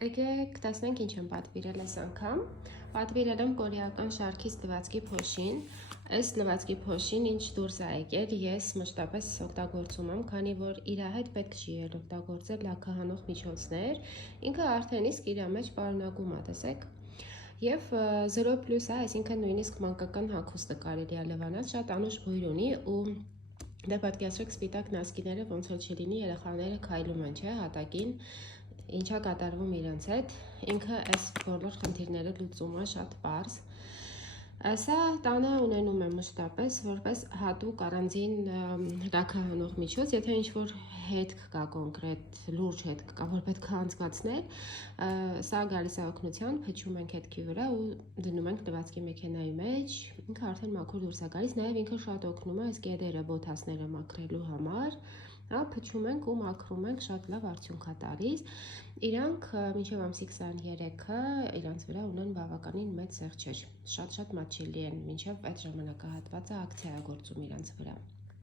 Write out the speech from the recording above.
Եկեք տեսնենք ինչ եմ պատվիրել այս անգամ։ Պատվիրել եմ կորեական շարքից լվացքի փոշին։ Այս լվացքի փոշին ինչ դուրս է եկել, ես մշտապես օգտագործում եմ, քանի որ իր հետ պետք չի օգտագործել լաքահանող միջոցներ։ Ինքը արդեն իսկ իր մեջ պարունակում է, տեսեք։ Եվ 0+ է, այսինքն նույնիսկ մանկական հագուստը կարելի է լվանալ, շատ անուշ բույր ունի ու դե պատկերացրեք սպիտակ նասկիները ոնց որ չլինի, երեխաները քայլում են, չէ, հատակին, ինչա կատարվում իրենց հետ, ինքը այս բոլոր խնդիրները լուծում է շատ պարզ։ Սա տանը ունենում եմ մշտապես որպես հատուկ առանձին լաքահանող միջոց, եթե ինչ-որ հետք կա կոնկրետ, լուրջ հետք կա, որ պետք է անցկացնել, սա գալիս է օգնության, փչում ենք հետքի վրա ու դնում ենք լվացքի մեքենայի մեջ, ինքը արդեն մաքուր դուրս է գալիս, նաև ինքը շատ օգնում է այս կետերը, բոթասները մաքրելու համար, փչում ենք ու մաքրում ենք, շատ լավ արդյունք է տալիս։ Իրանք մինչև ամսի 23-ը իրանց վրա ունեն բավականին մեծ զեղչեր, շատ մատչելի են, մինչև այդ ժամանակահատվածը ակցիա է գործում իրանց վրա։